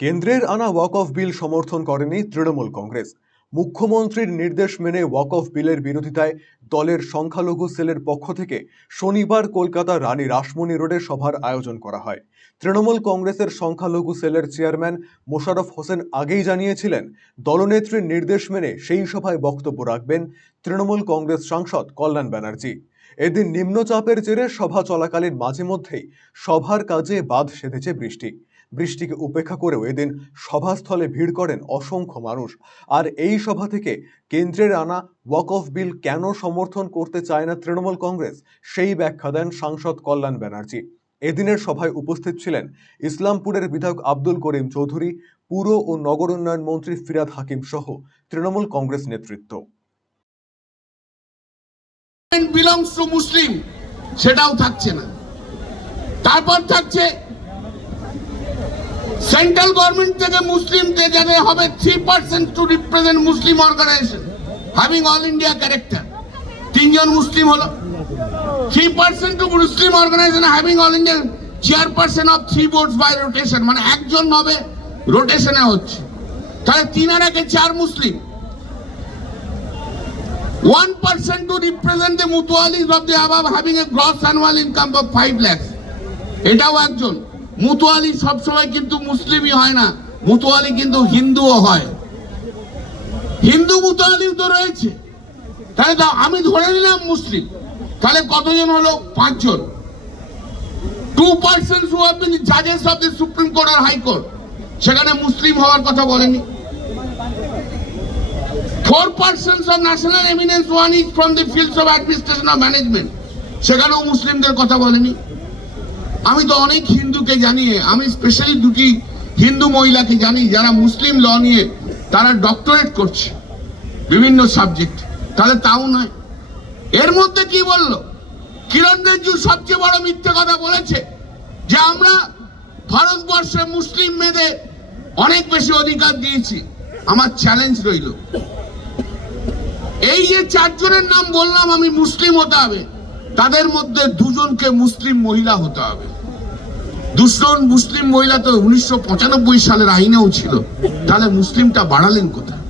কেন্দ্রের আনা walk of বিল সমর্থন করেনি তৃণমূল কংগ্রেস। মুখ্যমন্ত্রীর নির্দেশ মেনে ওয়াক অফ বিলের বিরোধিতায় দলের সংখ্যালঘু সেলের পক্ষ থেকে শনিবার কলকাতা রানী রাসমণি রোডে সভার আয়োজন করা হয়। তৃণমূল কংগ্রেসের সংখ্যালঘু সেলের চেয়ারম্যান মোশারফ হোসেন আগেই জানিয়েছিলেন, দলনেত্রীর নির্দেশ মেনে সেই সভায় বক্তব্য রাখবেন তৃণমূল কংগ্রেস সাংসদ কল্যাণ ব্যানার্জি। এদিন নিম্নচাপের জেরে সভা চলাকালীন মাঝে মধ্যেই সভার কাজে বাঁধ সেধেছে বৃষ্টি। বৃষ্টিকে উপেক্ষা করেও এদিন সভাস্থলে ভিড় করেন অসংখ্য মানুষ। আর এই সভা থেকে কেন্দ্রের আনা ওয়াক অফ বিল কেন সমর্থন করতে চায় না তৃণমূল কংগ্রেস, সেই ব্যাখ্যা দেন সাংসদ কল্যাণ ব্যানার্জি। এদিনের সভায় উপস্থিত ছিলেন ইসলামপুরের বিধায়ক আব্দুল করিম চৌধুরী, পুর ও নগর উন্নয়ন মন্ত্রী ফিরাদ হাকিম সহ তৃণমূল কংগ্রেস নেতৃত্ব। বিলংস টু মুসলিম সেটাও থাকছে না। তারপর থাকছে সেন্ট্রাল গভর্নমেন্ট থেকে মুসলিমদের যাতে হবে three percent to represent Muslim organisation having all India character তিনজন মুসলিম হলো। Three percent to Muslim organisation having all India of three votes by rotation মানে একজন হবে রোটেশনে হচ্ছে। তাহলে তিন আর একে চার মুসলিম one person to represent the mutualis of the above having a gross annual income of 5 lakhs. এটাও একজন। মুতুয়ালি সবসময় কিন্তু মুসলিমই হয় না। মুতুয়ালি কিন্তু হিন্দুও হয়। হিন্দু মুতুয়ালিও তো রয়েছে। তাহলে তো আমি ধরে নিলাম মুসলিম। তাহলে কতজন হলো? পাঁচজন। Two percent who have been জাজেস of the Supreme Court আর হাই কোর্ট সেখানে মুসলিম হওয়ার কথা বলেনি four persons of national eminence, one is from the fields of administration of management. সেখানেও মুসলিমদের কথা বলেনি। আমি তো অনেক হিন্দুকে জানি আমি স্পেশালি দুটি হিন্দু মহিলাকে জানি যারা মুসলিম ল নিয়ে তারা ডক্টরেট করছে বিভিন্ন সাবজেক্ট তাহলে তাও নয়। এর মধ্যে কি বলল? কিরণ রিজিজু সবচেয়ে বড় মিথ্যে কথা বলেছে যে আমরা ভারতবর্ষে মুসলিম মেয়েদের অনেক বেশি অধিকার দিয়েছি। আমার চ্যালেঞ্জ রইল। এই যে চারজনের নাম বললাম, আমি মুসলিম হতে হবে। তাদের মধ্যে দুজনকে মুসলিম মহিলা হতে হবে। দুজন মুসলিম মহিলা তো উনিশশো পঁচানব্বই সালের আইনেও ছিল। তাহলে মুসলিমটা বাড়ালেন কোথায়?